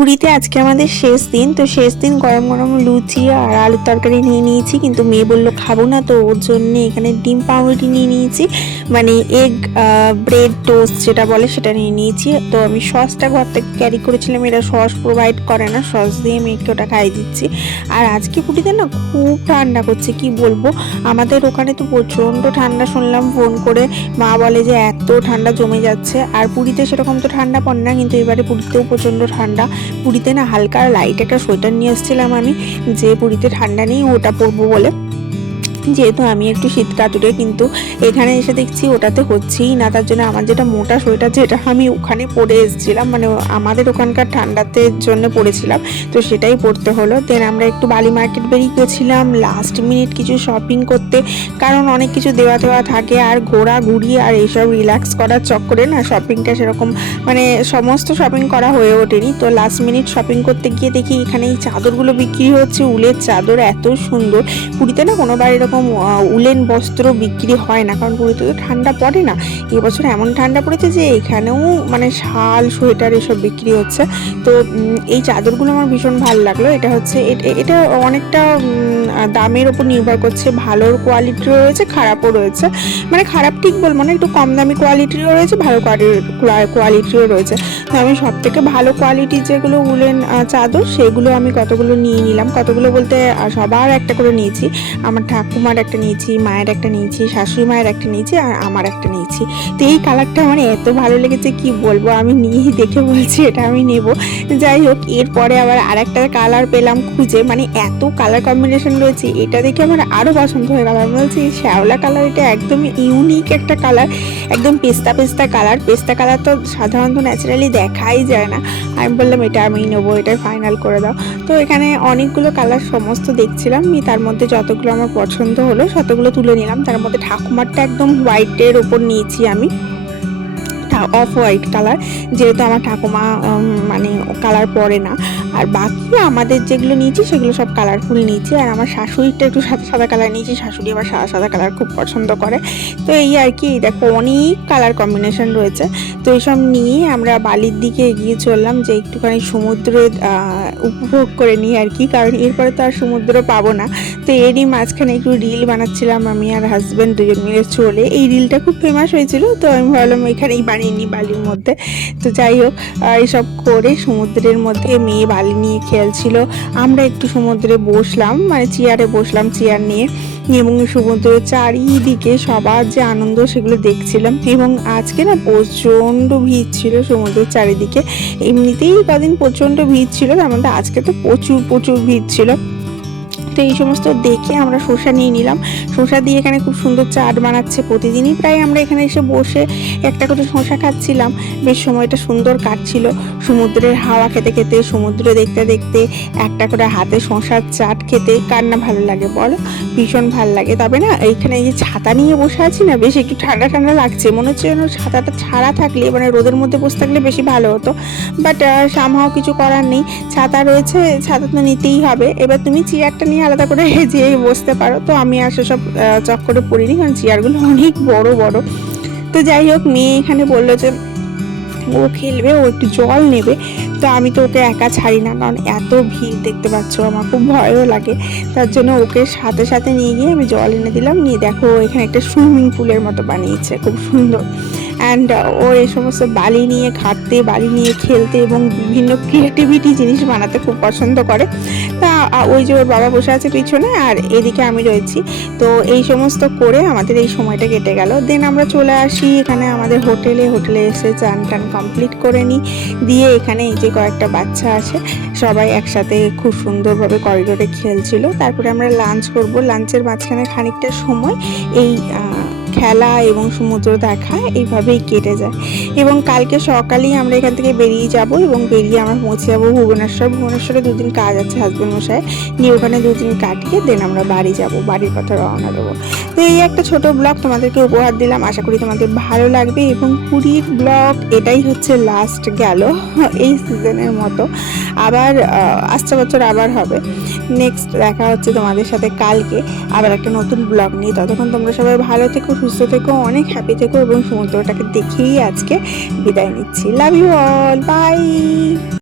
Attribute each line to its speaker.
Speaker 1: পুরীতে আজকে আমাদের শেষ দিন, তো শেষ দিন গরম গরম লুচি আর আলুর তরকারি নিয়ে নিয়েছি। কিন্তু মেয়ে বলল, খাব না। তো ওর জন্য এখানে ডিম পাউরুটি নিয়ে নিয়েছি। মানে এগ ব্রেড টোস্ট যেটা বলে সেটা নিয়ে নিয়েছি। তো আমি সসটা ঘর থেকে ক্যারি করেছিলাম। এরা সস প্রোভাইড করে না, সস দিয়ে মেয়েকে ওটা খাইয়ে দিচ্ছি। আর আজকে পুরীতে না খুব ঠান্ডা করছে, কি বলব? আমাদের ওখানে তো প্রচণ্ড ঠান্ডা। শুনলাম ফোন করে মা বলে যে এত ঠান্ডা জমে যাচ্ছে। আর পুরীতে সেরকম তো ঠান্ডা পড়ে না, কিন্তু এবারে পুরীতেও প্রচণ্ড ঠান্ডা। পুরীতে না হালকা লাইট একটা সোয়েটার নিয়ে এসেছিলাম আমি, যে পুরীতে ঠান্ডা নেই ওটা পরবো বলে। যেহেতু আমি একটু শীত কাতুরে, কিন্তু এখানে এসে দেখছি ওটাতে হচ্ছেই না। তার জন্য আমার যেটা মোটা সোয়েটার যেটা আমি ওখানে পরে এসেছিলাম। মানে আমাদের ওখানকার ঠান্ডাতে জন্য পরেছিলাম। তো সেটাই পরতে হলো। দেন আমরা একটু বালি মার্কেট বেরিয়ে গেছিলাম। লাস্ট মিনিট কিছু শপিং করতে। কারণ অনেক কিছু দেওয়া দেওয়া থাকে আর ঘোরা ঘুরি আর এইসব রিল্যাক্স করার চক্করে না শপিংটা সেরকম মানে সমস্ত শপিং করা হয়ে ওঠেনি। তো লাস্ট মিনিট শপিং করতে গিয়ে দেখি এখানে এই চাদরগুলো বিক্রি হচ্ছে। উলের চাদর এত সুন্দর। পুরীতে না কোনোবার এরকম আহ, উলেন বস্ত্র বিক্রি হয় না। কারণ পুরীতে তো ঠান্ডা পড়ে না। এবছর এমন ঠান্ডা পড়েছে যে এখানেও মানে শাল সোয়েটার এসব বিক্রি হচ্ছে। তো এই চাদরগুলো আমার ভীষণ ভালো লাগল। এটা হচ্ছে এটা অনেকটা দামের ওপর নির্ভর করছে। ভালোর কোয়ালিটিও রয়েছে খারাপও রয়েছে। মানে খারাপ ঠিক বলব না একটু কম দামি কোয়ালিটিরও রয়েছে ভালো কোয়ালিটিও রয়েছে। তো আমি সব থেকে ভালো কোয়ালিটির যেগুলো উলেন চাদর সেগুলো আমি কতগুলো নিয়ে নিলাম। কতগুলো বলতে সবার একটা করে নিয়েছি। আমার ঠাকুমার একটা নিয়েছি, মায়ের একটা নিয়েছি, শাশুড়ি মায়ের একটা নিয়েছি আর আমার একটা নিয়েছি। তো এই কালারটা আমার এত ভালো লেগেছে কি বলব? আমি নিয়েই দেখে বলছি, এটা আমি নেব। যাই হোক, এরপরে আবার আরেকটা কালার পেলাম খুঁজে। মানে এত কালার কম্বিনেশন রয়েছে, এটা দেখে আমার আরও পছন্দ হয়ে গেল। আমি বলছি, এই শ্যাওলা কালার এটা একদম ইউনিক একটা কালার একদম পেস্তা পেস্তা কালার পেস্তা কালার তো সাধারণত ন্যাচারালি দেখাই যায় না। আমি বললাম, এটা আমি নেব, এটাই ফাইনাল করে দাও। তো এখানে অনেকগুলো কালার সমস্ত দেখছিলাম। তার মধ্যে যতগুলো আমার পছন্দ হলো শতগুলো তুলে নিলাম। তার মধ্যে ঠাকুমারটা একদম হোয়াইটের ওপর নিয়েছি আমি। অফ হোয়াইট কালার যেহেতু আমার ঠাকুমা মানে কালার পরে না। আর বাকি আমাদের যেগুলো নিয়েছি সেগুলো সব কালারফুল নিয়েছি। আর আমার শাশুড়িটা একটু সাদা সাদা কালার নিয়েছি। শাশুড়ি আবার সাদা সাদা কালার খুব পছন্দ করে। তো এই আর কি দেখো অনেক কালার কম্বিনেশন রয়েছে। তো এইসব নিয়ে আমরা বালির দিকে এগিয়ে চললাম যে একটুখানি সমুদ্রের আহ, উপভোগ করে নিই আর কি। কারণ এরপরে তো আর সমুদ্র পাবো না। তো এরই মাঝখানে একটু রিল বানাচ্ছিলাম আমি আর হাজব্যান্ড দুজন মিলে চলে। এই রিলটা খুব ফেমাস হয়েছিল তো আমি ভাবলাম এখানেই বানিয়ে নিই বালির মধ্যে। তো যাই হোক আহ, এইসব করে সমুদ্রের মধ্যে মেয়ে বালি নিয়ে খেলছিল। আমরা একটু সমুদ্রে বসলাম মানে চেয়ারে বসলাম চেয়ার নিয়ে। এবং সমুদ্রের চারিদিকে সবার যে আনন্দ সেগুলো দেখছিলাম। এবং আজকে না প্রচণ্ড ভিড় ছিল সমুদ্রের চারিদিকে। এমনিতেই কদিন প্রচণ্ড ভিড় ছিল তার মধ্যে আজকে তো প্রচুর প্রচুর ভিড় ছিল। তো এই সমস্ত দেখে আমরা শসা নিয়ে নিলাম। শসা দিয়ে এখানে খুব সুন্দর চাট বানাচ্ছে প্রতিদিনই। প্রায় আমরা এখানে এসে বসে একটা করে শসা খাচ্ছিলাম। বেশ সময়টা সুন্দর কাটছিল। সমুদ্রের হাওয়া খেতে খেতে, সমুদ্র দেখতে দেখতে একটা করে হাতে শসার চাট খেতে কার না ভালো লাগে বলো? ভীষণ ভালো লাগে। তবে না, এইখানে এই যে ছাতা নিয়ে বসে আছি না, বেশ একটু ঠান্ডা ঠান্ডা লাগছে। মনে হচ্ছে যেন ছাতাটা ছাড়া থাকলে মানে রোদের মধ্যে বসে থাকলে বেশি ভালো হতো। বাট সামহাও কিছু করার নেই। ছাতা রয়েছে, ছাতা তো নিতেই হবে। এবার তুমি চেয়ারটা নিয়ে আলাদা করে যে বসতে পারো। তো আমি আর সেসব চক্করে পড়িনি, কারণ চেয়ারগুলো অনেক বড় বড়। তো যাই হোক, মেয়ে এখানে বলল যে, ও খেলবে, ও একটু জল নেবে। তো আমি তো ওকে একা ছাড়ি না, কারণ এত ভিড় দেখতে পাচ্ছ, আমার খুব ভয়ও লাগে। তার জন্য ওকে সাথে সাথে নিয়ে গিয়ে আমি জল এনে দিলাম। নিয়ে দেখো এখানে একটা সুইমিং পুলের মতো বানিয়েছে, খুব সুন্দর। অ্যান্ড ও এই সমস্ত বালি নিয়ে খাটতে, বালি নিয়ে খেলতে এবং বিভিন্ন ক্রিয়েটিভিটি জিনিস বানাতে খুব পছন্দ করে। ওই যে ওর বাবা বসে আছে পিছনে আর এদিকে আমি রয়েছি। তো এই সমস্ত করে আমাদের এই সময়টা কেটে গেল। দেন আমরা চলে আসি এখানে আমাদের হোটেলে। হোটেলে এসে চান টান কমপ্লিট করে নিই। দিয়ে এখানে এই যে কয়েকটা বাচ্চা আছে, সবাই একসাথে খুব সুন্দরভাবে করিডোরে খেলছিল। তারপরে আমরা লাঞ্চ করব। লাঞ্চের মাঝখানে খানিকটা সময় এই খেলা এবং সমুদ্র দেখা এইভাবেই কেটে যায়। এবং কালকে সকালেই আমরা এখান থেকে বেরিয়ে যাব এবং বেরিয়ে আমরা পৌঁছে যাব ভুবনেশ্বর। ভুবনেশ্বরে দুদিন কাজ আছে হাজব্যান্ড মশাই। নিয়ে ওখানে দুদিন কাটিয়ে দেন আমরা বাড়ি যাব, বাড়ির কথা রওনা দেবো। তো এই একটা ছোট ব্লগ তোমাদেরকে উপহার দিলাম। আশা করি তোমাদের ভালো লাগবে এবং পুরীর ব্লগ এটাই হচ্ছে লাস্ট গেল এই সিজনের মতো। আবার আসছে বছর আবার হবে। নেক্সট দেখা হচ্ছে তোমাদের সাথে কালকে। আবার একটা নতুন ব্লগ নিয়ে। ততক্ষণ তোমরা সবাই ভালো থেকো সুস্থ থেকো, অনেক হ্যাপি থেকো এবং সমুদ্রটাকে দেখেই আজকে বিদায় নিচ্ছি। Love you all by